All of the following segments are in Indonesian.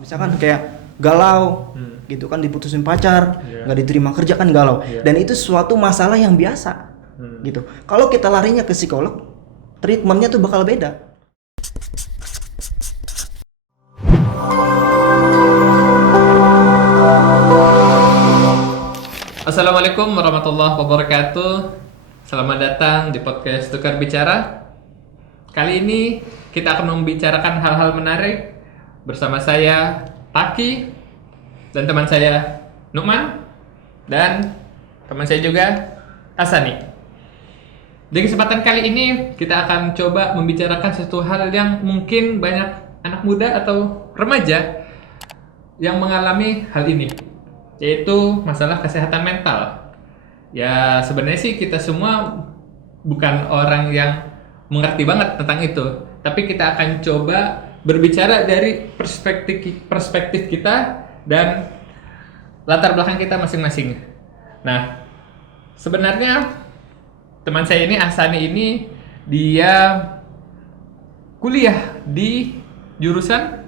Misalkan kayak galau gitu kan, diputusin pacar, nggak diterima kerja kan galau. Dan itu suatu masalah yang biasa gitu. Kalau kita larinya ke psikolog, treatmentnya tuh bakal beda. Assalamualaikum warahmatullahi wabarakatuh. Selamat datang di podcast Tukar Bicara. Kali ini kita akan membicarakan hal-hal menarik bersama saya Taki dan teman saya Nukman dan teman saya juga Asani. Di kesempatan kali ini kita akan coba membicarakan sesuatu hal yang mungkin banyak anak muda atau remaja yang mengalami hal ini, yaitu masalah kesehatan mental. Ya sebenarnya sih kita semua bukan orang yang mengerti banget tentang itu, tapi kita akan coba berbicara dari perspektif kita dan latar belakang kita masing-masing. Nah, sebenarnya teman saya ini Asani ini dia kuliah di jurusan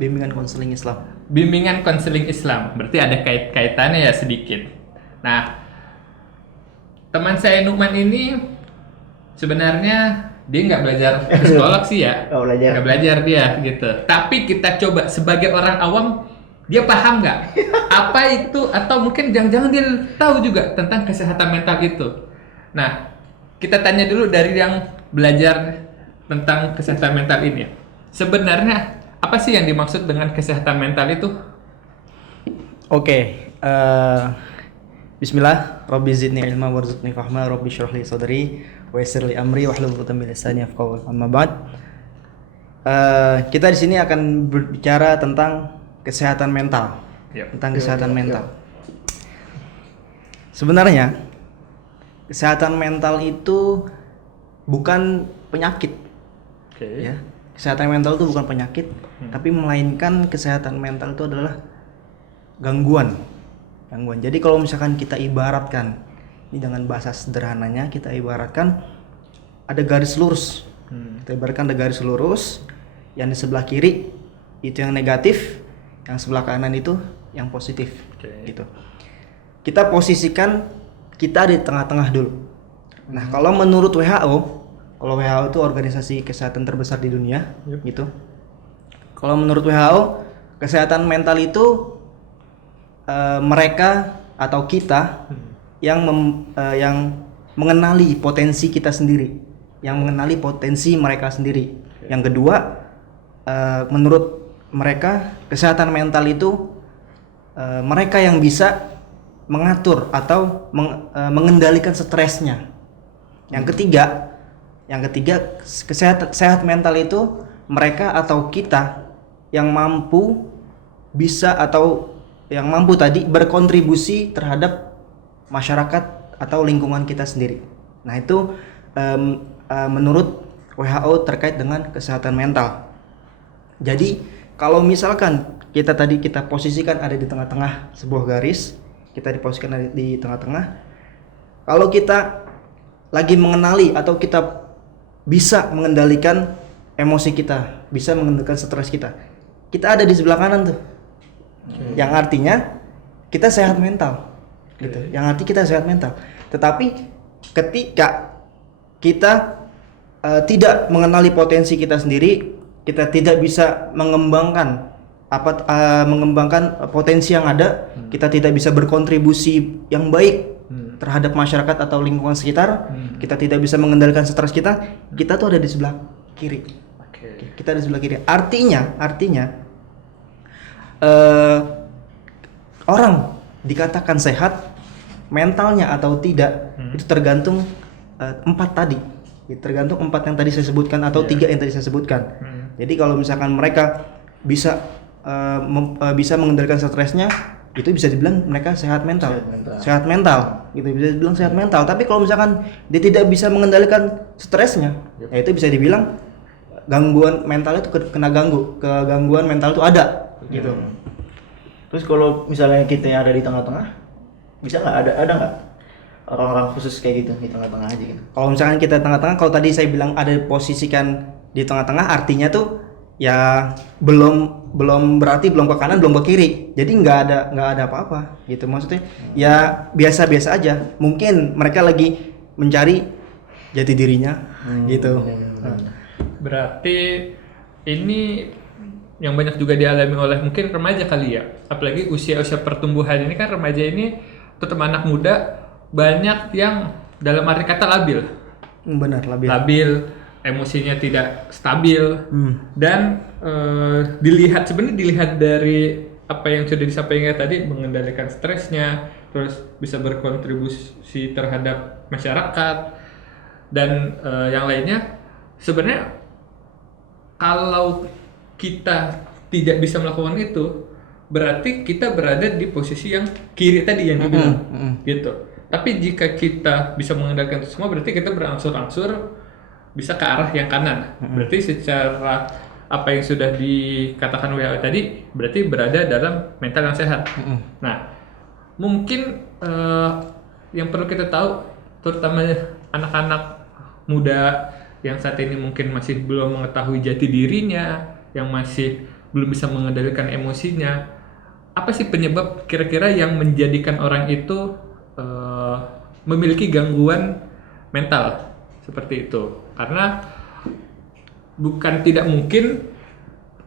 Bimbingan konseling Islam. Bimbingan konseling Islam, berarti ada kaitannya ya sedikit. Nah, teman saya Nukman ini sebenarnya dia nggak belajar psikolog sih ya, nggak belajar dia gitu. Tapi kita coba sebagai orang awam, dia paham nggak apa itu, atau mungkin jangan-jangan dia tahu juga tentang kesehatan mental itu. Nah, kita tanya dulu dari yang belajar tentang kesehatan mental ini. Sebenarnya apa sih yang dimaksud dengan kesehatan mental itu? Oke, Bismillah, Rabbi zidni ilma warzuqni fahma, Rabbi syrah li sadri wa yassir li amri wahlul 'uqdatam min lisani yafqahu qawli. Amma ba'd. Kita di sini akan berbicara tentang kesehatan mental. Tentang kesehatan mental. Sebenarnya kesehatan mental itu bukan penyakit. Ya. Kesehatan mental itu bukan penyakit, tapi melainkan kesehatan mental itu adalah gangguan. Jadi kalau misalkan kita ibaratkan, ini dengan bahasa sederhananya kita ibaratkan ada garis lurus. Kita ibaratkan ada garis lurus, yang di sebelah kiri itu yang negatif, yang sebelah kanan itu yang positif. Gitu. Kita posisikan kita di tengah-tengah dulu. Nah, kalau menurut WHO, kalau WHO itu organisasi kesehatan terbesar di dunia, gitu. Kalau menurut WHO, kesehatan mental itu mereka atau kita yang mengenali potensi kita sendiri, yang mengenali potensi mereka sendiri. Yang kedua, menurut mereka kesehatan mental itu mereka yang bisa mengatur atau mengendalikan stresnya. Yang ketiga, sehat mental itu mereka atau kita yang mampu bisa atau yang mampu tadi berkontribusi terhadap masyarakat atau lingkungan kita sendiri. Nah, itu menurut WHO terkait dengan kesehatan mental. Jadi kalau misalkan kita posisikan ada di tengah-tengah sebuah garis, kita diposisikan ada di tengah-tengah. Kalau kita lagi mengenali atau kita bisa mengendalikan emosi kita, bisa mengendalikan stres kita, kita ada di sebelah kanan tuh. Yang artinya kita sehat mental, gitu. Yang arti kita sehat mental. Tetapi ketika kita tidak mengenali potensi kita sendiri, kita tidak bisa mengembangkan potensi yang ada, kita tidak bisa berkontribusi yang baik terhadap masyarakat atau lingkungan sekitar, kita tidak bisa mengendalikan stres kita tuh ada di sebelah kiri. Kita ada di sebelah kiri. Artinya orang dikatakan sehat mentalnya atau tidak itu tergantung empat yang tadi saya sebutkan atau tiga yang tadi saya sebutkan. Jadi kalau misalkan mereka bisa mengendalikan stresnya, itu bisa dibilang mereka sehat mental gitu, bisa dibilang sehat mental. Tapi kalau misalkan dia tidak bisa mengendalikan stresnya, ya itu bisa dibilang gangguan mental itu kegangguan mental itu ada gitu. Terus kalau misalnya kita yang ada di tengah-tengah, bisa nggak ada nggak orang-orang khusus kayak gitu di tengah-tengah aja gitu? Kalau misalkan kita tengah-tengah, kalau tadi saya bilang ada posisikan di tengah-tengah, artinya tuh ya belum berarti belum ke kanan belum ke kiri, jadi nggak ada apa-apa gitu maksudnya. Ya biasa-biasa aja, mungkin mereka lagi mencari jati dirinya gitu. Berarti ini yang banyak juga dialami oleh mungkin remaja kali ya. Apalagi usia-usia pertumbuhan ini kan, remaja ini terutama anak muda banyak yang dalam arti kata labil. Benar, Labil, emosinya tidak stabil. Dan sebenarnya dilihat dari apa yang sudah disampaikan tadi, mengendalikan stresnya, terus bisa berkontribusi terhadap masyarakat dan yang lainnya. Sebenarnya kalau kita tidak bisa melakukan itu, berarti kita berada di posisi yang kiri tadi yang dibilang, gitu. Tapi jika kita bisa mengendalikan itu semua, berarti kita berangsur-angsur bisa ke arah yang kanan. Berarti secara apa yang sudah dikatakan WHO tadi, berarti berada dalam mental yang sehat. Nah, mungkin yang perlu kita tahu, terutama anak-anak muda yang saat ini mungkin masih belum mengetahui jati dirinya, yang masih belum bisa mengendalikan emosinya, apa sih penyebab kira-kira yang menjadikan orang itu memiliki gangguan mental seperti itu? Karena bukan tidak mungkin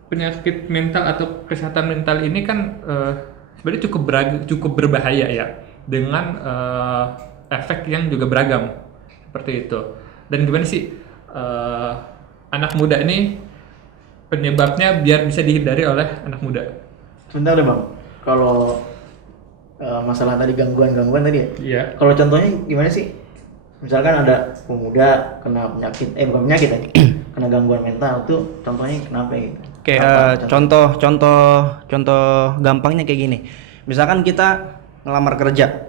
penyakit mental atau kesehatan mental ini kan sebenarnya cukup berbahaya ya, dengan efek yang juga beragam seperti itu. Dan gimana sih anak muda ini penyebabnya biar bisa dihindari oleh anak muda? Sebentar deh Bang, kalau masalah tadi gangguan tadi ya. Iya. Kalau contohnya gimana sih? Misalkan ada pemuda kena penyakit, bukan penyakit ya, kena gangguan mental tuh, contohnya kenapa gitu? Oke, contoh gampangnya kayak gini. Misalkan kita ngelamar kerja,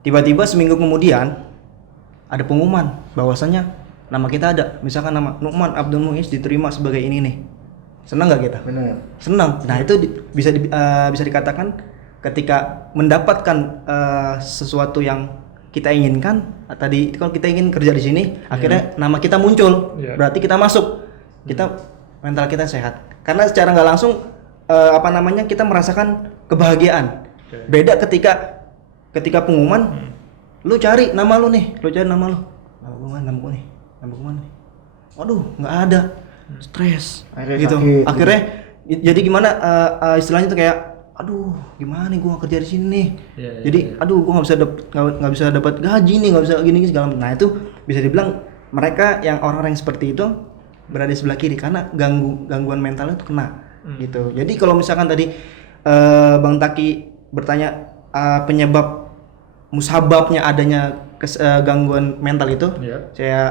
tiba-tiba seminggu kemudian ada pengumuman bahwasannya nama kita ada, misalkan nama Nukman Abdul Muiz diterima sebagai ini nih. Senang nggak kita? Benar. Senang. Nah itu bisa dikatakan ketika mendapatkan sesuatu yang kita inginkan. Tadi kalau kita ingin kerja di sini, akhirnya nama kita muncul, berarti kita masuk. Mental kita sehat. Karena secara nggak langsung kita merasakan kebahagiaan. Beda ketika pengumuman, lu cari nama lu nih, nama nih. Waduh, nggak ada. Stres gitu. Sakit, akhirnya jadi gimana istilahnya tuh kayak, aduh gimana nih gua kerja di sini nih. Jadi aduh gua nggak bisa dapat gaji nih, nggak bisa gini segala macam. Nah itu bisa dibilang mereka yang orang-orang yang seperti itu berada di sebelah kiri karena gangguan mentalnya itu kena gitu. Jadi kalau misalkan tadi Bang Taki bertanya penyebab musababnya adanya gangguan mental itu, saya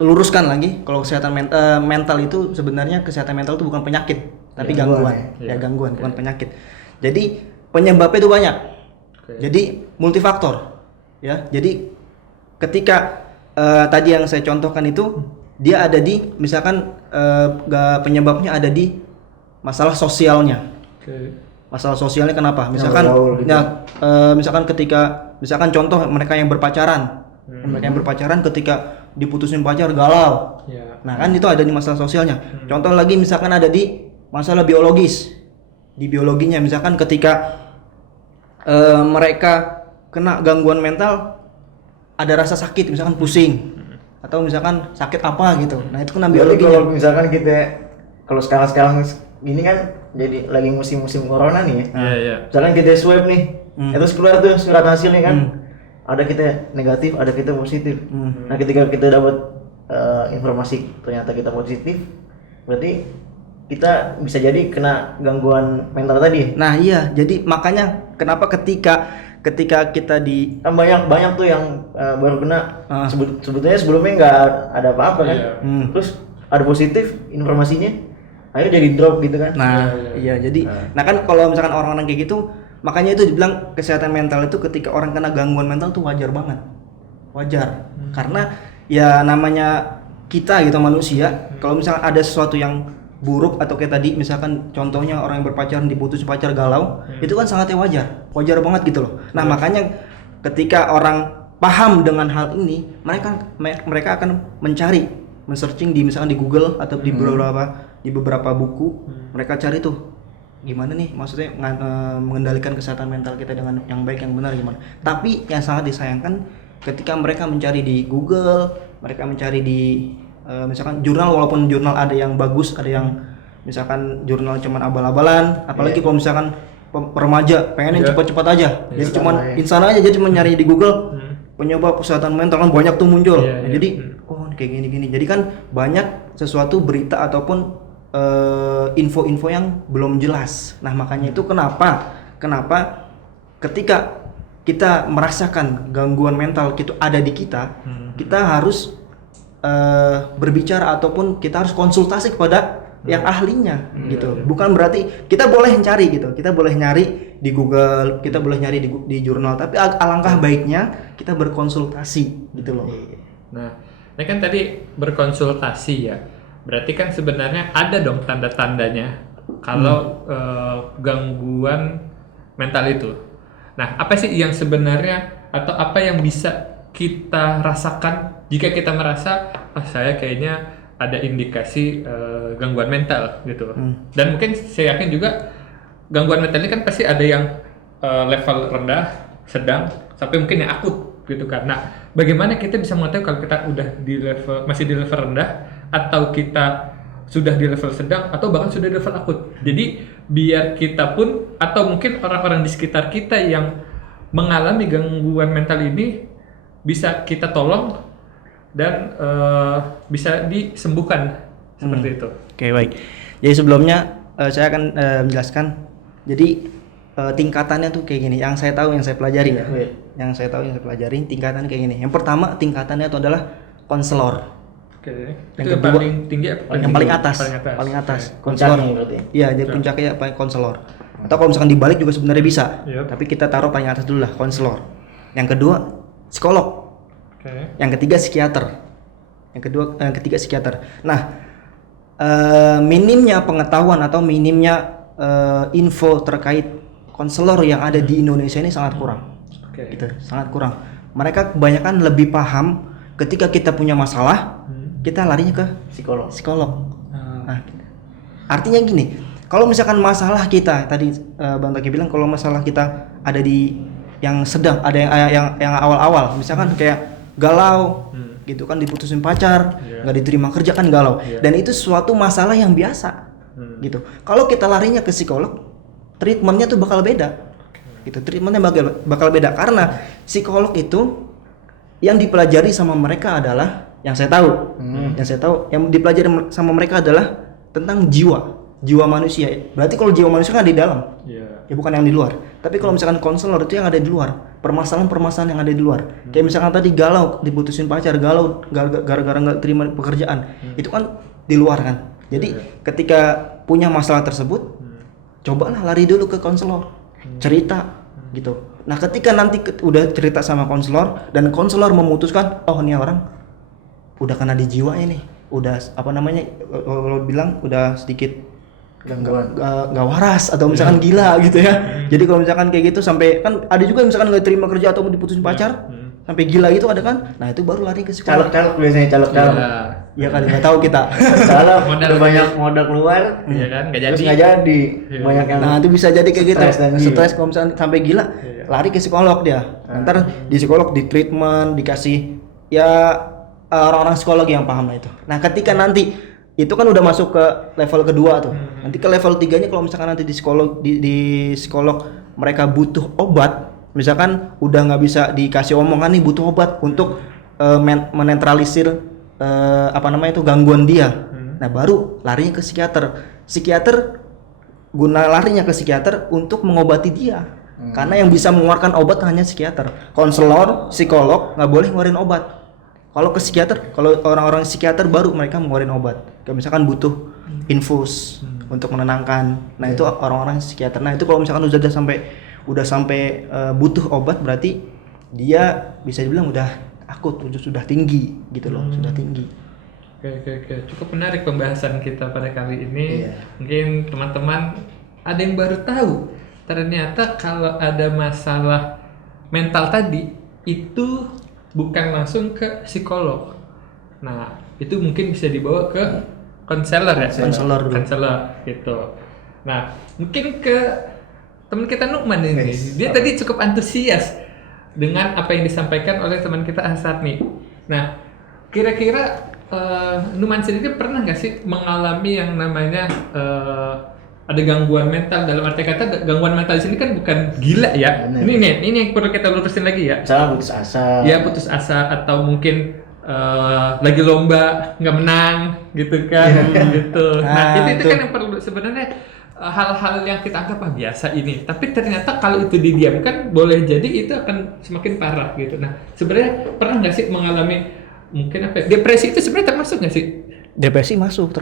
luruskan lagi. Kalau kesehatan mental itu sebenarnya kesehatan mental itu bukan penyakit, tapi gangguan. Gangguan, bukan penyakit. Jadi penyebabnya itu banyak. Jadi multifaktor. Ya. Jadi ketika tadi yang saya contohkan itu dia ada di misalkan penyebabnya ada di masalah sosialnya. Masalah sosialnya kenapa? Misalkan misalkan misalkan contoh mereka yang berpacaran. Mereka yang berpacaran ketika diputusin pacar galau. Nah, kan itu ada di masalah sosialnya. Contoh lagi misalkan ada di masalah biologis. Di biologinya misalkan ketika mereka kena gangguan mental, ada rasa sakit, misalkan pusing atau misalkan sakit apa gitu. Nah, itu kena biologinya. Kalau misalkan kalau sekarang gini kan jadi lagi musim-musim corona nih ya. Misalkan kita swab nih, terus keluar tuh surat hasilnya kan. Ada kita negatif, ada kita positif. Nah, ketika kita dapat informasi ternyata kita positif, berarti kita bisa jadi kena gangguan mental tadi. Nah, iya. Jadi makanya kenapa ketika kita di kan banyak tuh yang baru kena sebetulnya sebelumnya nggak ada apa-apa kan. Terus ada positif informasinya, ayo jadi drop gitu kan. Nah, iya. Jadi nah kan kalau misalkan orang-orang kayak gitu, makanya itu dibilang kesehatan mental itu ketika orang kena gangguan mental tuh wajar banget. Karena ya namanya kita gitu manusia, kalau misalkan ada sesuatu yang buruk atau kayak tadi misalkan contohnya orang yang berpacaran diputus pacar galau, itu kan sangatnya wajar banget gitu loh. Nah, makanya ketika orang paham dengan hal ini, mereka akan mencari men-searching di misalkan di Google atau di beberapa buku, mereka cari tuh gimana nih maksudnya mengendalikan kesehatan mental kita dengan yang baik, yang benar gimana. Tapi yang sangat disayangkan ketika mereka mencari di Google, mereka mencari di misalkan jurnal, walaupun jurnal ada yang bagus, ada yang misalkan jurnal cuman abal-abalan, apalagi kalau misalkan remaja pengen yang cepat-cepat aja, jadi cuman instan aja, jadi cuma nyari di Google penyebab kesehatan mental kan banyak tuh muncul. Jadi oh kayak gini-gini, jadi kan banyak sesuatu berita ataupun info-info yang belum jelas. Nah makanya itu kenapa ketika kita merasakan gangguan mental itu ada di kita, kita harus berbicara ataupun kita harus konsultasi kepada yang ahlinya gitu. Bukan berarti kita boleh cari gitu, kita boleh nyari di Google, kita boleh nyari di jurnal, tapi alangkah baiknya kita berkonsultasi gitu loh. Nah, ini kan tadi berkonsultasi ya, berarti kan sebenarnya ada dong tanda-tandanya kalau gangguan mental itu. Nah, apa sih yang sebenarnya atau apa yang bisa kita rasakan jika kita merasa saya kayaknya ada indikasi gangguan mental gitu. Dan mungkin saya yakin juga gangguan mental ini kan pasti ada yang level rendah, sedang, sampai mungkin yang akut gitu kan. Nah, bagaimana kita bisa mengetahui kalau kita udah masih di level rendah, atau kita sudah di level sedang, atau bahkan sudah di level akut. Jadi biar kita pun atau mungkin orang-orang di sekitar kita yang mengalami gangguan mental ini bisa kita tolong dan bisa disembuhkan seperti itu. Oke, baik. Jadi sebelumnya saya akan menjelaskan. Jadi tingkatannya tuh kayak gini. Yang saya tahu, yang saya pelajari ya. Yang saya tahu, yang saya pelajari tingkatannya kayak gini. Yang pertama tingkatannya itu adalah konselor. Oke. Yang Itu kedua, paling tinggi apa? yang paling atas. Paling atas. Konselor. Iya, jadi puncaknya paling konselor. Atau kalau misalkan dibalik juga sebenarnya bisa. Tapi kita taruh paling atas dulu lah, konselor. Yang kedua psikolog. Yang ketiga psikiater. Yang ketiga psikiater. Nah, minimnya pengetahuan atau minimnya info terkait konselor yang ada di Indonesia ini sangat kurang. Gitu, sangat kurang. Mereka kebanyakan lebih paham ketika kita punya masalah, kita larinya ke psikolog. Nah, artinya gini, kalau misalkan masalah kita tadi Bang Taki bilang kalau masalah kita ada di yang sedang, ada yang awal-awal, misalkan kayak galau gitu kan, diputusin pacar, nggak diterima kerja kan galau, dan itu suatu masalah yang biasa gitu. Kalau kita larinya ke psikolog, treatmentnya tuh bakal beda gitu, treatmentnya bakal beda karena psikolog itu yang dipelajari sama mereka adalah yang saya tahu yang dipelajari sama mereka adalah tentang jiwa manusia. Berarti kalau jiwa manusia kan ada di dalam, ya bukan yang di luar. Tapi kalau misalkan konselor itu yang ada di luar, permasalahan yang ada di luar. Kayak misalkan tadi galau, diputusin pacar, galau gara-gara nggak terima pekerjaan, itu kan di luar kan. Jadi ketika punya masalah tersebut, cobalah lari dulu ke konselor, cerita gitu. Nah ketika nanti udah cerita sama konselor dan konselor memutuskan, oh ini orang udah kena di jiwa ini, udah apa namanya, kalau bilang udah sedikit gak waras atau misalkan gila gitu ya. Jadi kalau misalkan kayak gitu sampai kan ada juga misalkan nggak terima kerja atau diputusin pacar sampai gila gitu ada kan. Nah itu baru lari ke psikolog. Calok biasanya calok. Iya kali, nggak tahu kita. Calok banyak modal keluar, iya kan, nggak terus jadi. nggak jadi. Banyak yang Nah itu bisa jadi kayak gitu. Stres Kalau misalkan sampai gila, lari ke psikolog dia. Ntar di psikolog di treatment, dikasih ya orang-orang psikologi yang paham lah itu. Nah ketika nanti itu kan udah masuk ke level kedua tuh. Nanti ke level 3-nya kalau misalkan nanti di psikolog mereka butuh obat, misalkan udah nggak bisa dikasih omongan nih, butuh obat untuk menetralisir apa namanya itu gangguan dia. Nah baru larinya ke psikiater guna larinya ke psikiater untuk mengobati dia. Karena yang bisa mengeluarkan obat hanya psikiater. Konselor, psikolog nggak boleh ngeluarin obat. Kalau ke psikiater, kalau orang-orang psikiater baru mereka mengeluarin obat. Kayak misalkan butuh infus untuk menenangkan. Nah itu orang-orang psikiater. Nah itu kalau misalkan udah sampai butuh obat, berarti dia bisa dibilang udah akut, sudah tinggi gitu loh, sudah tinggi. Oke. Cukup menarik pembahasan kita pada kali ini. Mungkin teman-teman ada yang baru tahu. Ternyata kalau ada masalah mental tadi itu bukan langsung ke psikolog. Nah, itu mungkin bisa dibawa ke konselor ya, Konselor dulu. konselor gitu. Nah, mungkin ke teman kita Nukman ini, dia tadi cukup antusias dengan apa yang disampaikan oleh teman kita Asad nih. Nah, kira-kira Nukman sendiri pernah nggak sih mengalami yang namanya ada gangguan mental? Dalam arti kata gangguan mental di sini kan bukan gila ya. Bener. Ini yang perlu kita lurusin lagi ya. Misalnya putus asa. Ya putus asa atau mungkin lagi lomba nggak menang gitu kan, gitu. Nah itu kan yang perlu sebenarnya hal-hal yang kita anggap biasa ini. Tapi ternyata kalau itu didiamkan boleh jadi itu akan semakin parah gitu. Nah sebenarnya pernah nggak sih mengalami mungkin depresi itu sebenarnya termasuk nggak sih? Depresi termasuk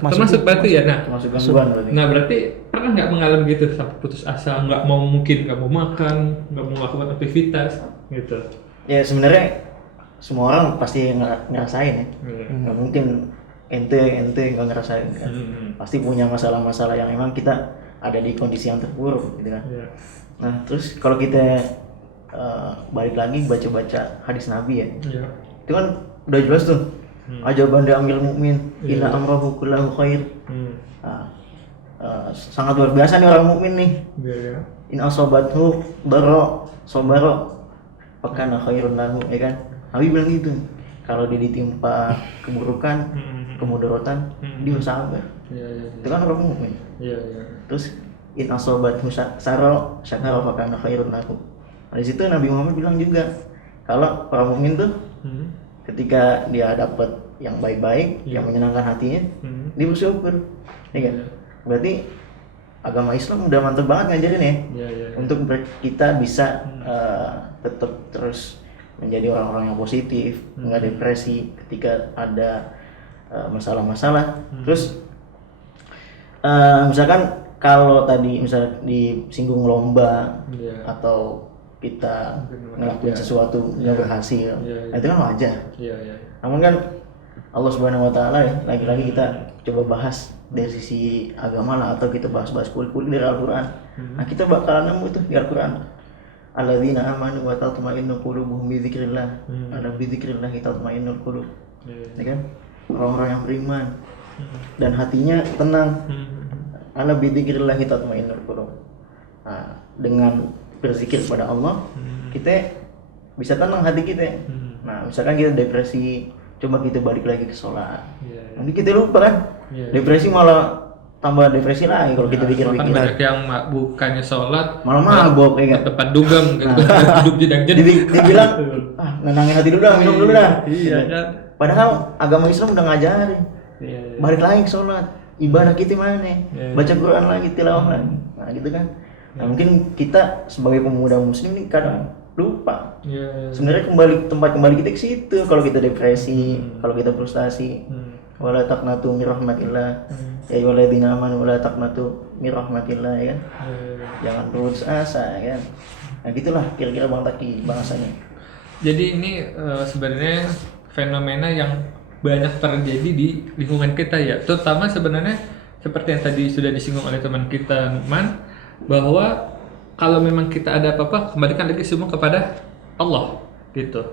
Berarti ya. Nah Termasuk gangguan berarti. Nah berarti pernah nggak mengalami gitu sampai putus asa, nggak mau makan, nggak mau melakukan aktivitas gitu? Ya sebenarnya semua orang pasti ngerasain ya. Nggak mungkin ente nggak ngerasain kan. Pasti punya masalah-masalah yang emang kita ada di kondisi yang terpuruk gitu kan. Nah terus kalau kita balik lagi baca-baca hadis Nabi ya, itu kan udah jelas tuh. Ajaban diambil mukmin, inna amrahu kullahu khair. Nah, sangat luar biasa nih orang mukmin nih. In asobathu sobaro, fakana khairun lahu, ya kan? Nabi bilang gitu. Kalau dia ditimpa keburukan, kemudaratan, dia bersabar. Itu kan orang mukmin. Terus in asobathu saro, syakara fakana khairun lahu. Di situ Nabi Muhammad bilang juga, kalau orang mukmin tuh ketika dia dapat yang baik-baik, yang menyenangkan hatinya, dia bersyukur, ya kan? Berarti agama Islam udah mantep banget ngajarin ya, untuk kita bisa tetap terus menjadi orang-orang yang positif, nggak depresi ketika ada masalah-masalah. Terus misalkan kalau tadi misalnya disinggung lomba atau kita ngelakuin sesuatu nggak berhasil, nah itu kan wajar. Namun kan Allah Subhanahu Wa Taala ya, lagi-lagi kita coba bahas dari sisi agama lah, atau kita bahas kulit-kulit dari Al-Quran. Nah kita bakalan nemu tuh di Al-Quran, alladzina amanu wa tatma'innu qulubuhum bi dzikrillah, ala bi dzikrillah tatma'innul qulub, ya kan? Orang-orang yang beriman dan hatinya tenang, ala bi dzikrillah tatma'innul qulub. Nah dengan berzikir kepada Allah, kita bisa tenang hati kita. Nah misalkan kita depresi, coba kita balik lagi ke sholat. Nanti kita lupa kan, depresi malah tambah depresi lagi kalau kita pikir-pikir. Banyak yang bukannya sholat malah mabok, ya kan? Tempat dugem gitu, duduk jedang-jedang. Dia bilang, nenangin hati dulu dah, minum dulu dah. Iya kan. Padahal agama Islam udah ngajarin, balik lagi ke sholat, ibadah kita mana? Baca Quran lagi, tilawah lagi. Nah gitu kan. Nah mungkin kita sebagai pemuda muslim nih kadang lupa. Sebenarnya tempat kembali kita ke situ. Kalau kita depresi, kalau kita frustasi, wala taqnatu min rahmatillah. Ya ayyuhalladzina amanu wala taqnatu min rahmatillah, ya kan. Jangan putus asa, ya kan. Nah gitulah kira-kira Bang Taki bahasanya. Jadi ini sebenarnya fenomena yang banyak terjadi di lingkungan kita ya. Terutama sebenarnya seperti yang tadi sudah disinggung oleh teman kita Nukman, bahwa kalau memang kita ada apa-apa, kembalikan lagi semua kepada Allah gitu.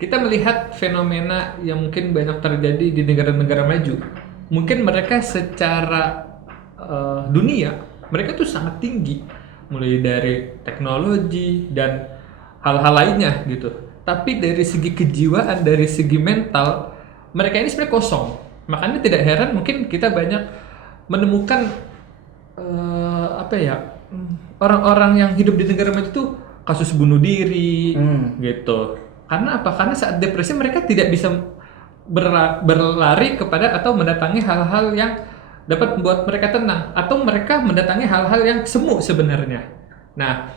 Kita melihat fenomena yang mungkin banyak terjadi di negara-negara maju. Mungkin mereka secara dunia, mereka tuh sangat tinggi, mulai dari teknologi dan hal-hal lainnya gitu. Tapi dari segi kejiwaan, dari segi mental, mereka ini sebenarnya kosong. Makanya tidak heran mungkin kita banyak menemukan orang-orang yang hidup di negara maju itu kasus bunuh diri gitu. Karena apa? Karena saat depresi mereka tidak bisa berlari kepada atau mendatangi hal-hal yang dapat membuat mereka tenang, atau mereka mendatangi hal-hal yang semu sebenarnya. Nah,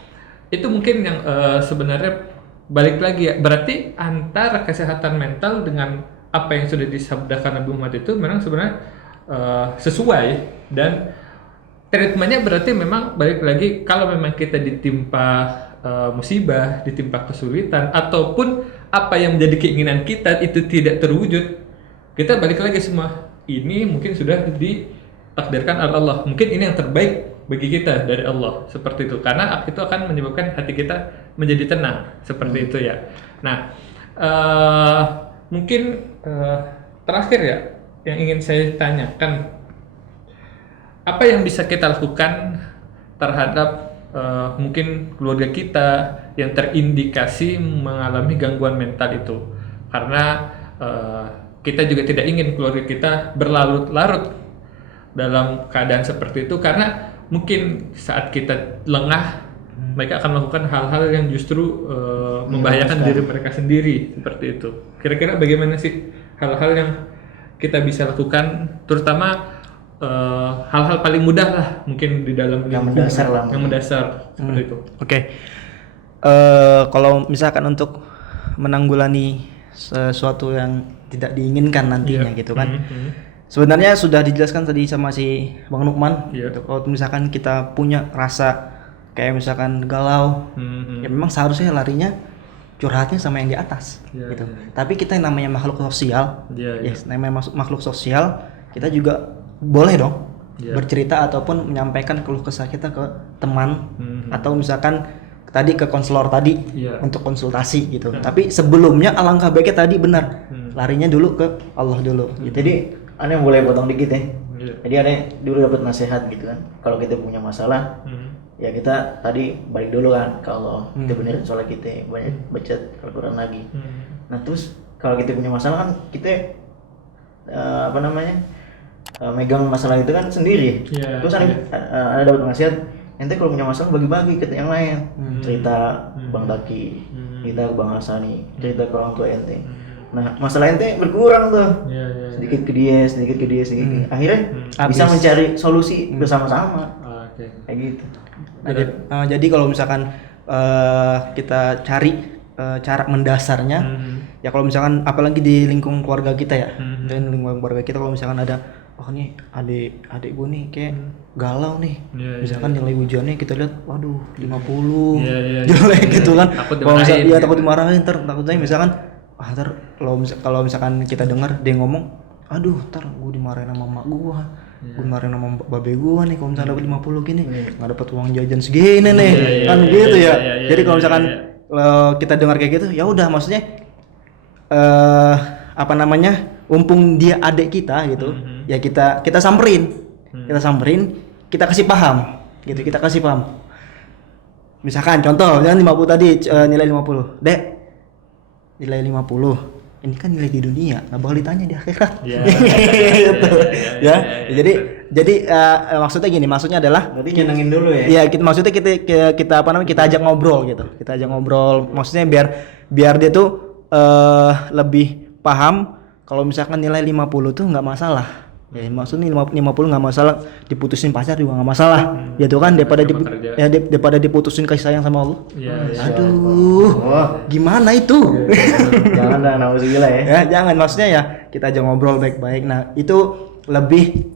itu mungkin yang sebenarnya balik lagi ya. Berarti antara kesehatan mental dengan apa yang sudah disabdakan Nabi Muhammad itu memang sebenarnya sesuai, dan treatmentnya berarti memang balik lagi kalau memang kita ditimpa musibah, ditimpa kesulitan, ataupun apa yang menjadi keinginan kita itu tidak terwujud, kita balik lagi semua. Ini mungkin sudah ditakdirkan oleh Allah. Mungkin ini yang terbaik bagi kita dari Allah, seperti itu. Karena itu akan menyebabkan hati kita menjadi tenang, seperti itu ya. Nah, mungkin terakhir ya, yang ingin saya tanyakan, apa yang bisa kita lakukan terhadap mungkin keluarga kita yang terindikasi mengalami gangguan mental itu? Karena kita juga tidak ingin keluarga kita berlarut-larut dalam keadaan seperti itu, karena mungkin saat kita lengah mereka akan melakukan hal-hal yang justru membahayakan diri mereka sendiri seperti itu. Kira-kira bagaimana sih hal-hal yang kita bisa lakukan, terutama hal-hal paling mudah lah mungkin di dalam Yang lingkungan, mendasar lah. yang mendasar seperti itu. Oke. Kalau misalkan untuk menanggulangi sesuatu yang tidak diinginkan nantinya gitu kan. Sebenarnya sudah dijelaskan tadi sama si Bang Nukman. Iya. Gitu. Kalau misalkan kita punya rasa kayak misalkan galau, ya memang seharusnya larinya curhatnya sama yang di atas gitu. Tapi kita yang namanya makhluk sosial, namanya makhluk sosial, kita juga boleh dong bercerita ataupun menyampaikan keluh kesah kita ke teman atau misalkan tadi ke konselor tadi untuk konsultasi gitu. Tapi sebelumnya alangkah baiknya tadi benar larinya dulu ke Allah dulu. Gitu. Jadi aneh boleh potong dikit ya. Jadi aneh dulu dapat nasihat gitu kan. Kalau kita punya masalah, ya kita tadi balik dulu kan kalau kita benerin sholat kita, banyak baca Al-Quran lagi. Nah terus kalau kita punya masalah kan kita megang masalah itu kan sendiri. Terus ada dapat nasihat, ente kalau punya masalah bagi-bagi ke yang lain, cerita Bang Taki, cerita ke Bang Hasani, cerita ke orang tua ente. Nah masalah ente berkurang tuh, sedikit ke dia, akhirnya bisa mencari solusi bersama-sama. Kayak gitu. Jadi kalau misalkan kita cari cara mendasarnya, ya kalau misalkan apalagi di lingkungan keluarga kita ya, dan lingkungan keluarga kita kalau misalkan ada, oh nih adik gue nih kayak galau nih, misalkan nilai ujiannya kita lihat, waduh 50, jelek gitu kan, kalau misalkan dia takut dimarahin, takutnya misalkan, ntar kalau misalkan kita dengar dia ngomong, aduh ntar gue dimarahin sama emak gue dimarahin sama babe gue nih kalau misalnya dapat 50 gini, nggak dapat uang jajan segini nih, kan gitu ya. Jadi kalau misalkan kita dengar kayak gitu, ya udah maksudnya mumpung dia adik kita gitu, ya kita samperin, kita kasih paham gitu, kita kasih paham. Misalkan contoh jangan 50 tadi, nilai 50, Dek nilai 50 ini kan nilai di dunia, nggak bakal ditanya di akhirat. Jadi maksudnya gini, maksudnya adalah berarti nyenengin dulu ya. Iya, maksudnya kita ajak ngobrol gitu. Kita ajak ngobrol, maksudnya biar dia tuh lebih paham kalau misalkan nilai 50 tuh nggak masalah. Ya, maksudnya 50 nggak masalah, diputusin pacar juga nggak masalah. Gitu kan, daripada diputusin kasih sayang sama Allah. Gimana itu? Jangan dah, nauzubillah ya. Ya, jangan, maksudnya ya kita aja ngobrol baik-baik. Nah, itu lebih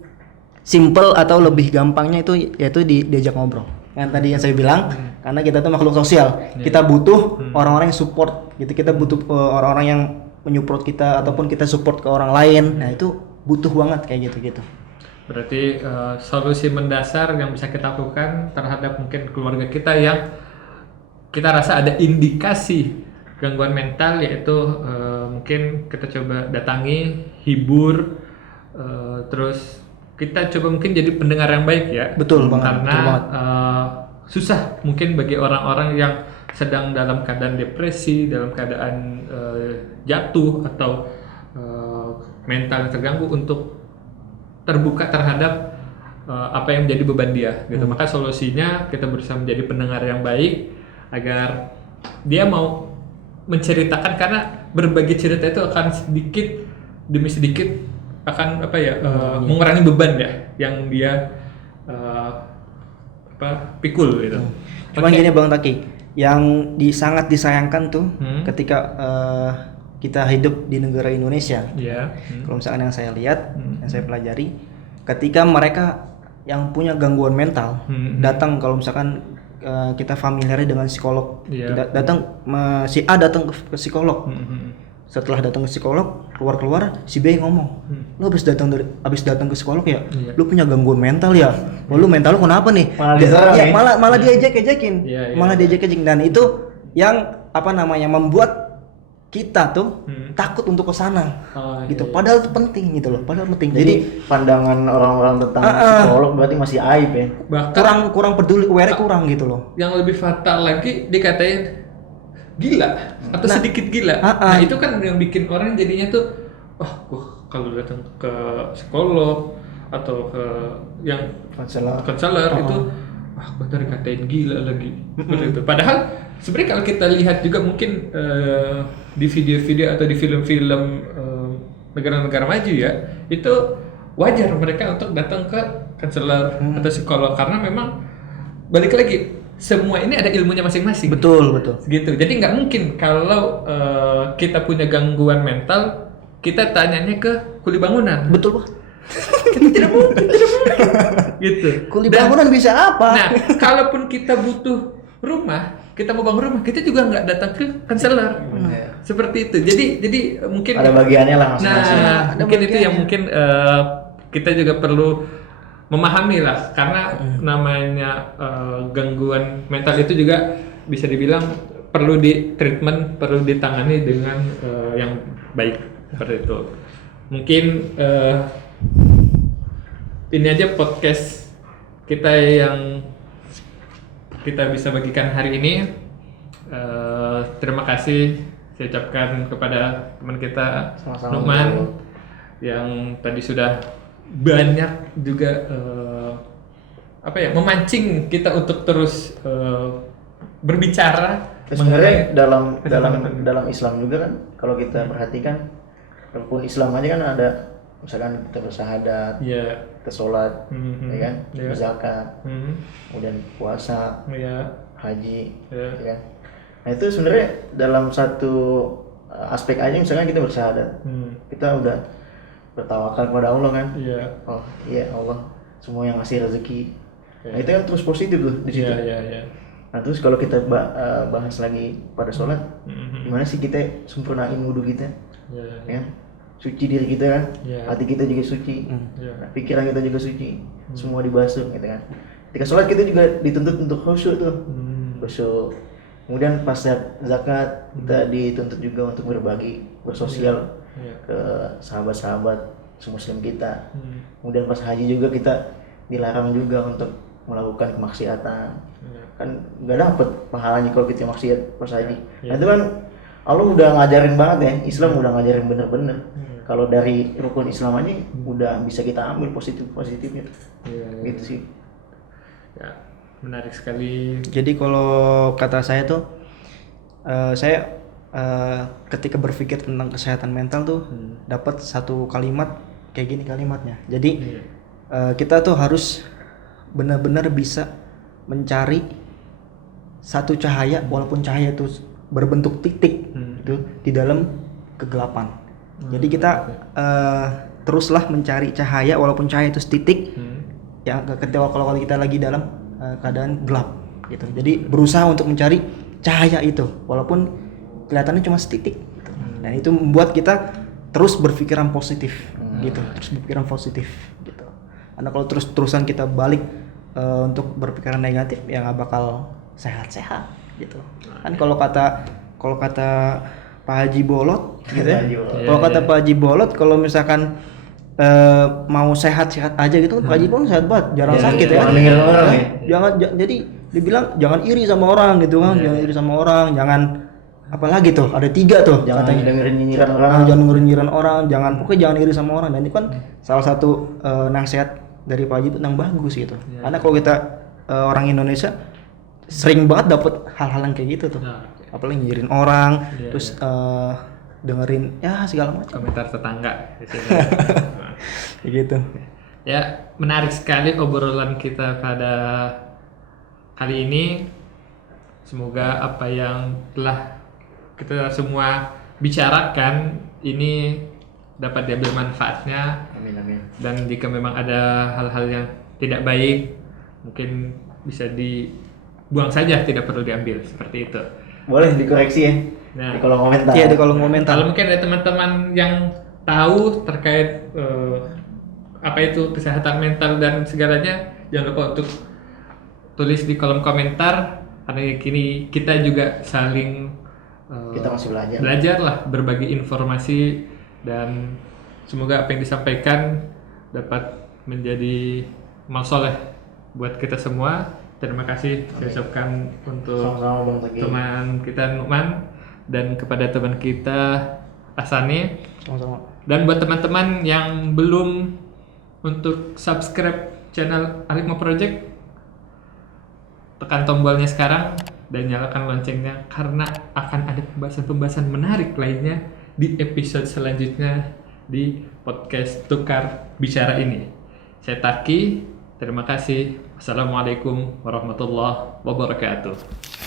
simple atau lebih gampangnya itu yaitu diajak ngobrol. Yang tadi yang saya bilang, karena kita tuh makhluk sosial. Kita butuh orang-orang yang support gitu. Kita butuh orang-orang yang menyupport kita ataupun kita support ke orang lain. Nah, itu butuh banget kayak gitu-gitu. Berarti solusi mendasar yang bisa kita lakukan terhadap mungkin keluarga kita yang kita rasa ada indikasi gangguan mental, yaitu mungkin kita coba datangi, hibur, terus kita coba mungkin jadi pendengar yang baik ya. Betul banget. Karena susah mungkin bagi orang-orang yang sedang dalam keadaan depresi, dalam keadaan jatuh atau mental terganggu untuk terbuka terhadap apa yang menjadi beban dia gitu. Maka solusinya kita berusaha menjadi pendengar yang baik agar dia mau menceritakan, karena berbagi cerita itu akan sedikit demi sedikit akan mengurangi beban ya yang dia pikul gitu. Cuman gini Bang Taki, yang sangat disayangkan tuh ketika kita hidup di negara Indonesia. Kalau misalkan yang saya lihat, yang saya pelajari, ketika mereka yang punya gangguan mental datang, kalau misalkan kita familiar dengan psikolog, si A datang ke psikolog. Setelah datang ke psikolog, keluar si B ngomong, lu habis datang ke psikolog ya, lu punya gangguan mental ya, lu mental lu kenapa nih? Malah diejek-ejekin, dan itu yang membuat kita tuh takut untuk ke sana. Gitu. Iya. Padahal itu penting gitu loh. Padahal penting. Jadi pandangan orang-orang tentang psikolog berarti masih aib ya. Bahkan kurang peduli, aware kurang gitu loh. yang lebih fatal lagi dikatain gila atau sedikit gila. Nah itu kan yang bikin orang jadinya tuh, gua kalau datang ke psikolog atau ke yang konselor itu, gua dikatain gila lagi. Seperti itu. Padahal sebenarnya kalau kita lihat juga mungkin di video-video atau di film-film negara-negara maju ya, itu wajar mereka untuk datang ke konselor atau psikolog karena memang balik lagi semua ini ada ilmunya masing-masing. Betul. Gitu. Jadi nggak mungkin kalau kita punya gangguan mental kita tanyanya ke kuli bangunan. Betul, Pak. Tidak mungkin. Gitu. Kuli bangunan bisa apa? Nah, kalaupun kita butuh rumah, kita mau bangun rumah, kita juga nggak datang ke konselor. Seperti itu. Jadi mungkin Ada bagiannya lah masing-masing. Nah, mungkin itu yang mungkin kita juga perlu memahami lah, karena namanya gangguan mental itu juga bisa dibilang perlu di treatment, perlu ditangani dengan yang baik seperti itu. Mungkin ini aja podcast kita yang kita bisa bagikan hari ini. Terima kasih saya ucapkan kepada teman kita Sama-sama. Numan yang tadi sudah banyak juga memancing kita untuk terus berbicara. Sebenarnya dalam Islam juga kan kalau kita perhatikan rukun Islam aja kan ada, misalkan kita bersyahadat, kita sholat, ya kan, berzakat, kemudian puasa, haji, ya kan. Nah itu sebenarnya dalam satu aspek aja, misalkan kita bersyahadat, kita udah bertawakal kepada Allah kan. Oh iya Allah semua yang ngasih rezeki. Nah itu kan terus positif tuh di situ. Nah terus kalau kita bahas lagi pada sholat, gimana sih kita sempurnain wudhu kita, ya kan? Suci diri kita kan, hati kita juga suci, nah, pikiran kita juga suci, semua dibasuh gitu kan. Ketika sholat kita juga dituntut untuk khusyuk tuh, khusyuk. Kemudian pas zakat kita dituntut juga untuk berbagi, bersosial ke sahabat-sahabat semuslim kita. Kemudian pas haji juga kita dilarang juga untuk melakukan kemaksiatan, kan nggak dapet pahalanya kalau kita maksiat pas haji. Nah itu kan Allah udah ngajarin banget ya, Islam udah ngajarin bener-bener. Kalau dari rukun Islam aja udah bisa kita ambil positifnya, gitu sih. Ya, menarik sekali. Jadi kalau kata saya tuh, saya ketika berpikir tentang kesehatan mental tuh dapat satu kalimat kayak gini kalimatnya. Jadi kita tuh harus benar-benar bisa mencari satu cahaya, walaupun cahaya itu berbentuk titik itu di dalam kegelapan. Jadi kita teruslah mencari cahaya, walaupun cahaya itu titik. Ya ketika kalau kita lagi dalam keadaan gelap gitu. Jadi berusaha untuk mencari cahaya itu walaupun kelihatannya cuma setitik gitu. Dan itu membuat kita terus berpikiran positif gitu, terus berpikiran positif gitu. Karena kalau terus-terusan kita balik untuk berpikiran negatif ya nggak bakal sehat-sehat gitu. Kan kalau kata Pak Haji Bolot gitu ya. Kalau kata Pak Haji Bolot, kalau misalkan mau sehat-sehat aja gitu, Pak Haji Bolot sehat banget, jarang sakit ya. Jadi dibilang jangan iri sama orang gitu kan, jangan iri sama orang, jangan apalagi tuh ada 3 tuh jangan katanya. dengerin nyinyiran orang, jangan dengerin nyinyiran orang, pokoknya jangan iri sama orang. Dan itu kan salah satu nasihat dari Pak Haji yang bagus gitu. Karena kalau kita orang Indonesia sering banget dapet hal-hal yang kayak gitu tuh. Apalagi nyirin orang, terus dengerin ya segala macam. Komentar tetangga. Gitu. Ya, menarik sekali obrolan kita pada kali ini. Semoga apa yang telah kita semua bicarakan ini dapat diambil manfaatnya. Amin. Dan jika memang ada hal-hal yang tidak baik, mungkin bisa dibuang saja, tidak perlu diambil, seperti itu. Boleh dikoreksi ya di kolom komentar. Iya, di kolom komentar. Kalau mungkin ada teman-teman yang tahu terkait apa itu kesehatan mental dan segalanya, jangan lupa untuk tulis di kolom komentar, karena kini kita juga saling Kita masih belajar. Belajar lah, berbagi informasi, dan semoga apa yang disampaikan dapat menjadi amal soleh buat kita semua. Terima kasih saya ucapkan untuk Sama-sama Bang Tegi. teman kita Numan dan kepada teman kita Asani. Sama-sama. Dan buat teman-teman yang belum untuk subscribe channel Alikma Project, tekan tombolnya sekarang dan nyalakan loncengnya karena akan ada pembahasan-pembahasan menarik lainnya di episode selanjutnya di podcast Tukar Bicara ini. Saya Taki, terima kasih. Wassalamualaikum warahmatullahi wabarakatuh.